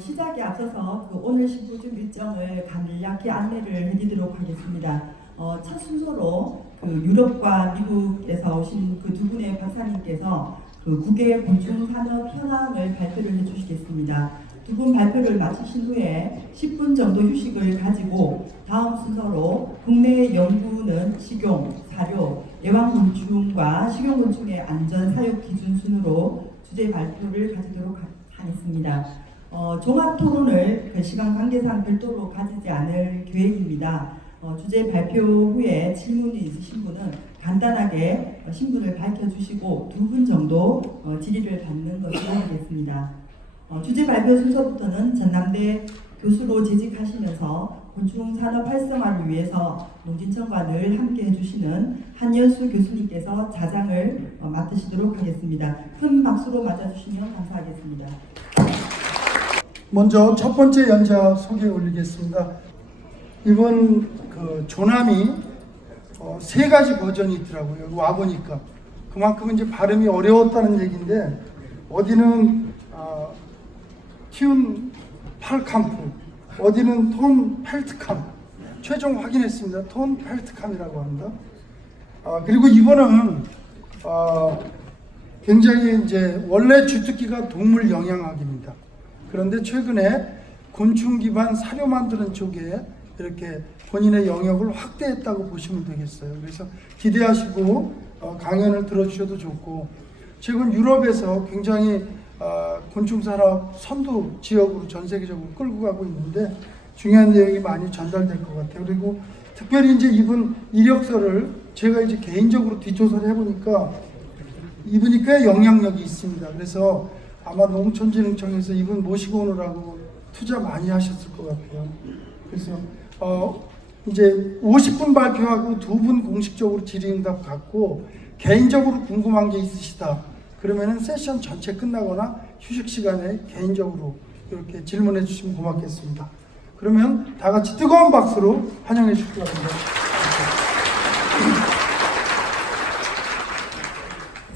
시작에 앞서서 오늘 심포지엄 일정을 간략히 안내를 해드리도록 하겠습니다. 첫 순서로 유럽과 미국에서 오신 두 분의 박사님께서 국외 곤충산업 현황을 발표를 해주시겠습니다. 두 분 발표를 마치신 후에 10분 정도 휴식을 가지고 다음 순서로 국내 연구는 식용, 사료, 애완곤충과 식용곤충의 안전 사육 기준 순으로 주제 발표를 가지도록 하겠습니다. 종합토론을 시간 관계상 별도로 가지지 않을 계획입니다. 주제 발표 후에 질문이 있으신 분은 간단하게 신분을 밝혀주시고 2분 정도 질의를 받는 것으로 하겠습니다. 주제 발표 순서부터는 전남대 교수로 재직하시면서 곤충산업 활성화를 위해서 농진청과 늘 함께 해주시는 한연수 교수님께서 자장을 맡으시도록 하겠습니다. 큰 박수로 맞아주시면 감사하겠습니다. 먼저 첫 번째 연자 소개 올리겠습니다. 이번 조남이 3가지 버전이 있더라고요. 와보니까 그만큼 이제 발음이 어려웠다는 얘기인데, 어디는 키운 팔캄프, 어디는 톤 펠트캄, 최종 확인했습니다. 톤 펠트캄이라고 합니다. 그리고 이번은 굉장히 이제 원래 주특기가 동물 영양학입니다. 그런데 최근에 곤충 기반 사료 만드는 쪽에 이렇게 본인의 영역을 확대했다고 보시면 되겠어요. 그래서 기대하시고 강연을 들어주셔도 좋고, 최근 유럽에서 굉장히 곤충산업 선도 지역으로 전 세계적으로 끌고 가고 있는데 중요한 내용이 많이 전달될 것 같아요. 그리고 특별히 이제 이분 이력서를 제가 이제 개인적으로 뒷조사를 해보니까 이분이 꽤 영향력이 있습니다. 그래서 아마 농촌진흥청에서 이분 모시고 오느라고 투자 많이 하셨을 것 같아요. 그래서 이제 50분 발표하고 2분 공식적으로 질의응답 갖고, 개인적으로 궁금한 게 있으시다 그러면은 세션 전체 끝나거나 휴식 시간에 개인적으로 이렇게 질문해 주시면 고맙겠습니다. 그러면 다 같이 뜨거운 박수로 환영해 주시기 바랍니다.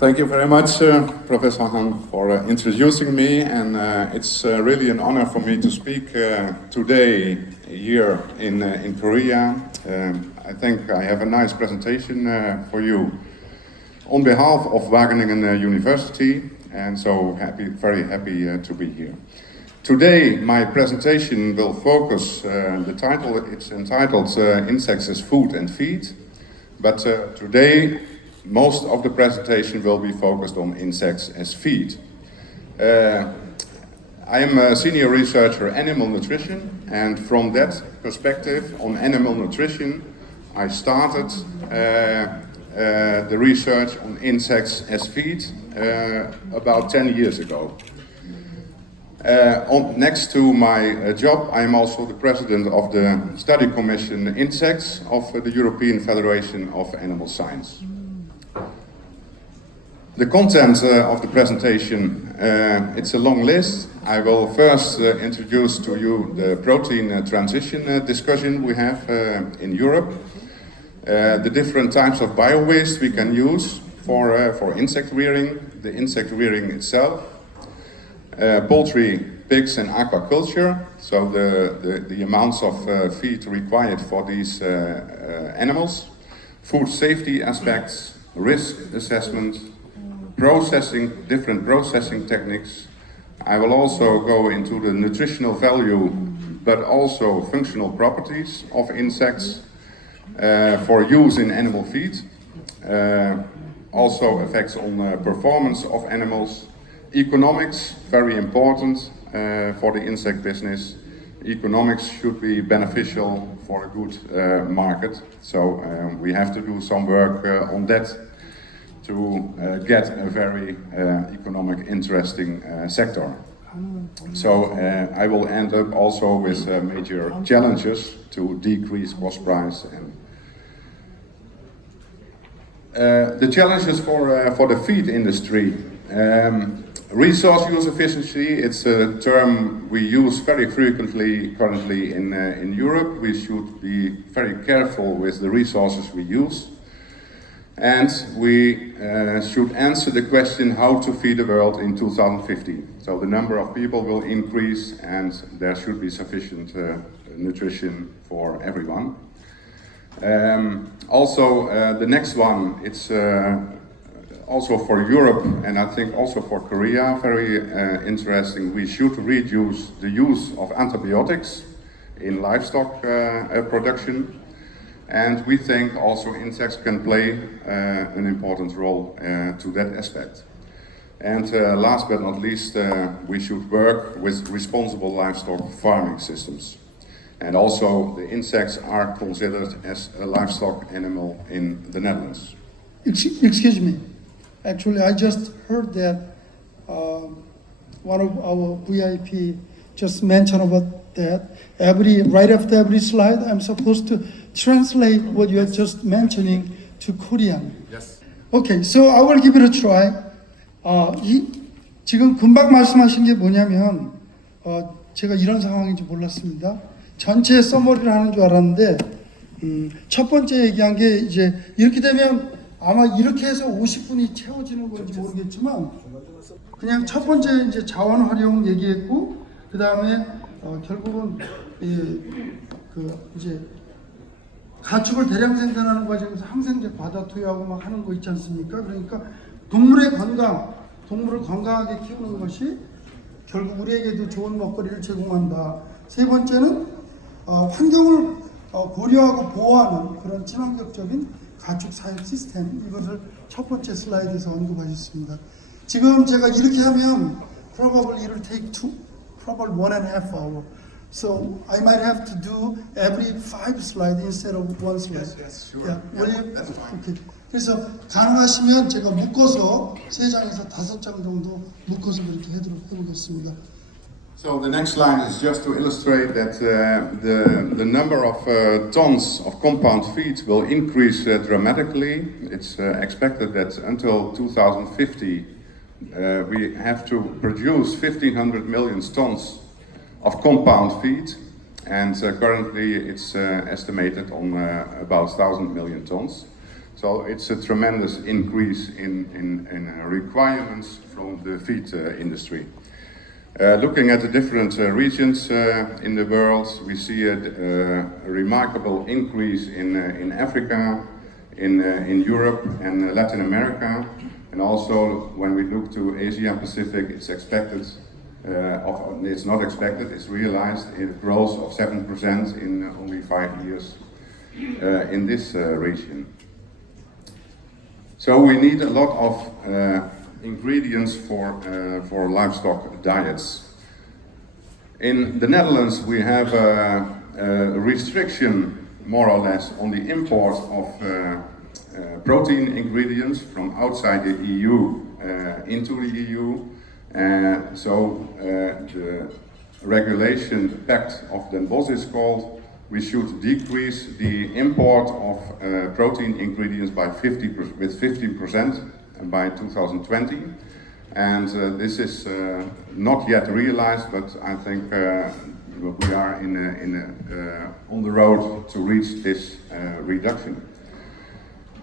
Thank you very much, Professor Han, for introducing me, and it's really an honor for me to speak today here in Korea. I think I have a nice presentation for you on behalf of Wageningen University, and so very happy to be here. Today, my presentation will focus. It's entitled "Insects as Food and Feed," but today, most of the presentation will be focused on insects as feed. I am a senior researcher in animal nutrition, and from that perspective on animal nutrition, I started the research on insects as feed about 10 years ago. Next to my job, I am also the president of the study commission Insects of the European Federation of Animal Science. The content of the presentation, it's a long list. I will first introduce to you the protein transition discussion we have in Europe, the different types of bio-waste we can use for insect rearing, the insect rearing itself, poultry, pigs and aquaculture, so the amounts of feed required for these animals, food safety aspects, risk assessment, different processing techniques. I will also go into the nutritional value, but also functional properties of insects for use in animal feed. Also effects on performance of animals. Economics, very important for the insect business. Economics should be beneficial for a good market. So we have to do some work on that to get a very economic interesting sector. So I will end up also with major challenges to decrease cost price. And the challenges for the feed industry. Resource use efficiency, it's a term we use very frequently currently in Europe. We should be very careful with the resources we use. And we should answer the question how to feed the world in 2050. So the number of people will increase and there should be sufficient nutrition for everyone. Also, the next one, it's also for Europe and I think also for Korea, very interesting. We should reduce the use of antibiotics in livestock production. And we think also insects can play an important role to that aspect. And last but not least, we should work with responsible livestock farming systems. And also the insects are considered as a livestock animal in the Netherlands. Excuse me. Actually, I just heard that one of our VIP just mentioned about that. Right after every slide, I'm supposed to translate what you are just mentioning to Korean. Yes. Okay, so I will give it a try. 지금 금방 말씀하신 게 뭐냐면 제가 이런 상황인지 몰랐습니다. 전체 서머리를 하는 줄 알았는데 첫 번째 얘기한 게 이제 이렇게 되면 아마 이렇게 해서 50분이 채워지는 건지 모르겠지만 그냥 첫 번째 이제 자원 활용 얘기했고 그 다음에 결국은 이제 가축을 대량 생산하는 과정에서 항생제 과다 투여하고 막 하는 거 있지 않습니까? 그러니까 동물의 건강, 동물을 건강하게 키우는 것이 결국 우리에게도 좋은 먹거리를 제공한다. 세 번째는 환경을 고려하고 보호하는 그런 친환경적인 가축 사육 시스템, 이것을 첫 번째 슬라이드에서 언급하셨습니다. 지금 제가 이렇게 하면 probably it will take probably 1.5 hours. So I might have to do every 5 slides instead of 1 slide. Yes, sure. Yeah, will Yeah, you? that's fine. Okay. 그래서 가능하시면 제가 묶어서 3장에서 5장 정도 묶어서 그렇게 해보겠습니다. So the next slide is just to illustrate that the number of tons of compound feed will increase dramatically. It's expected that until 2050 we have to produce 1,500 million tons of compound feed, and currently it's estimated on about 1,000 million tons. So it's a tremendous increase in requirements from the feed industry. Looking at the different regions in the world, we see a remarkable increase in Africa, in Europe and Latin America, and also when we look to Asia Pacific, it's expected, it's not expected, it's realized a growth of 7% in only 5 years in this region. So we need a lot of ingredients for livestock diets. In the Netherlands, we have a restriction, more or less, on the import of protein ingredients from outside the EU into the EU. So the regulation Pact of Den Bosch is called. We should decrease the import of protein ingredients by 50% by 2020, and this is not yet realized, but I think we are on the road to reach this reduction.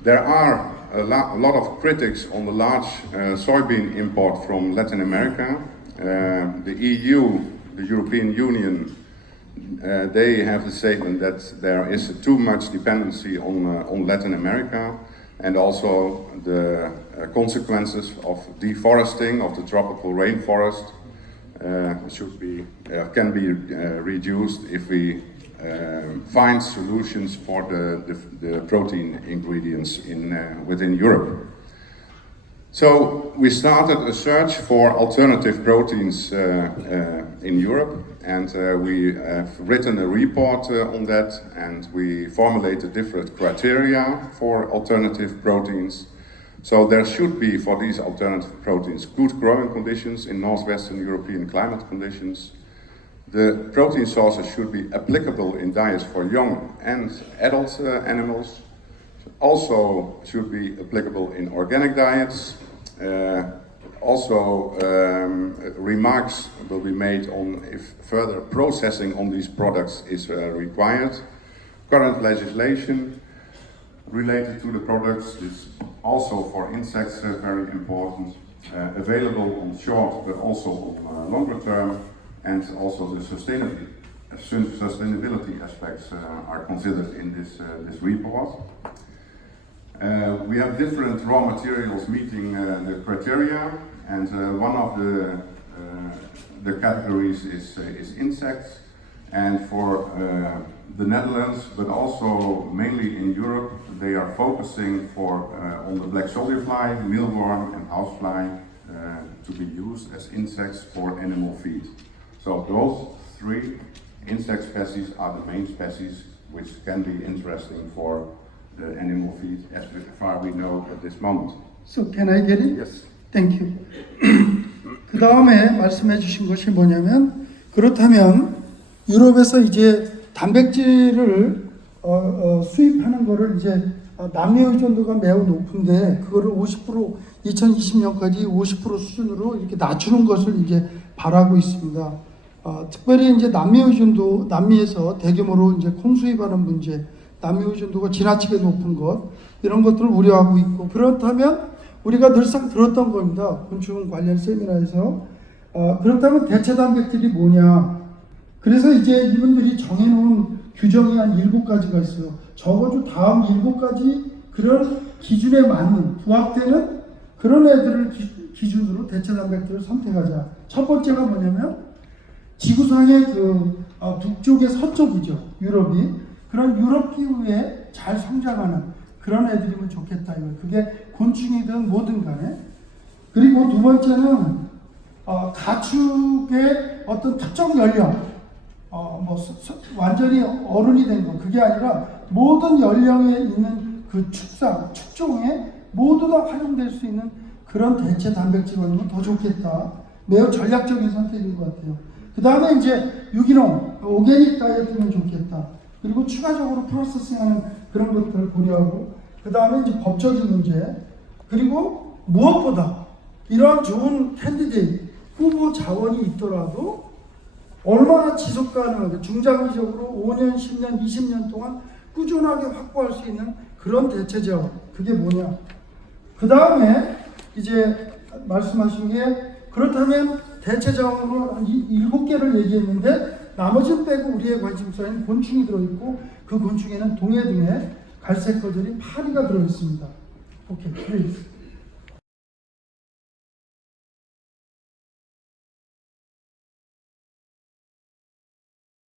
There are a lot of critics on the large soybean import from Latin America. The EU, the European Union, they have the statement that there is too much dependency on Latin America, and also the consequences of deforesting of the tropical rainforest can be reduced if we find solutions for the protein ingredients within Europe. So we started a search for alternative proteins in Europe, and we have written a report on that, and we formulated different criteria for alternative proteins. So there should be, for these alternative proteins, good growing conditions in northwestern European climate conditions. The protein sources should be applicable in diets for young and adult animals. Also should be applicable in organic diets. Remarks will be made on if further processing on these products is required. Current legislation related to the products is also for insects very important, available on short but also on longer term, and also the sustainability aspects are considered in this report. We have different raw materials meeting the criteria, and one of the categories is insects. And for the Netherlands, but also mainly in Europe, they are focusing on the black soldier fly, mealworm, and housefly to be used as insects for animal feed. So those 3 insect species are the main species which can be interesting for the animal feed, as far we know at this moment. So can I get it? Yes. Thank you. 그 다음에 말씀해 주신 것이 뭐냐면, 그렇다면 유럽에서 이제 단백질을 수입하는 거를 이제 남미 의존도가 매우 높은데 그거를 50% 2020년까지 50% 수준으로 이렇게 낮추는 것을 이제 바라고 있습니다. 특별히 이제 남미 의존도, 남미에서 대규모로 이제 콩 수입하는 문제, 남미 의존도가 지나치게 높은 것, 이런 것들을 우려하고 있고, 그렇다면 우리가 늘상 들었던 겁니다. 곤충 관련 세미나에서. 그렇다면 대체 단백질이 뭐냐? 그래서 이제 이분들이 정해놓은 규정이 한 7가지가 있어요. 적어도 다음 7가지 그런 기준에 맞는, 부합되는 그런 애들을 기준으로 대체 단백질을 선택하자. 첫 번째가 뭐냐면, 지구상의 그 북쪽의 서쪽이죠. 유럽이. 그런 유럽 기후에 잘 성장하는 그런 애들이면 좋겠다. 그게 곤충이든 뭐든 간에. 그리고 두 번째는 가축의 어떤 특정 연령, 완전히 어른이 된 거, 그게 아니라 모든 연령에 있는 그 축종에 모두 다 활용될 수 있는 그런 대체 단백질원이면 더 좋겠다. 매우 전략적인 선택인 것 같아요. 그 다음에 이제 유기농, 오게닉 다이어트면 좋겠다. 그리고 추가적으로 프로세싱하는 그런 것들을 고려하고, 그 다음에 이제 법적인 문제, 그리고 무엇보다 이러한 좋은 캔디데이트, 후보 자원이 있더라도 얼마나 지속 가능하게 중장기적으로 5년, 10년, 20년 동안 꾸준하게 확보할 수 있는 그런 대체 자원, 그게 뭐냐. 그 다음에 이제 말씀하신 게, 그렇다면 대체 자원으로 한 7개를 얘기했는데 나머지는 빼고 우리의 관심사에는 곤충이 들어있고, 그 곤충에는 동해 등의 갈색 거절이 파리가 들어있습니다. 오케이, 플리즈.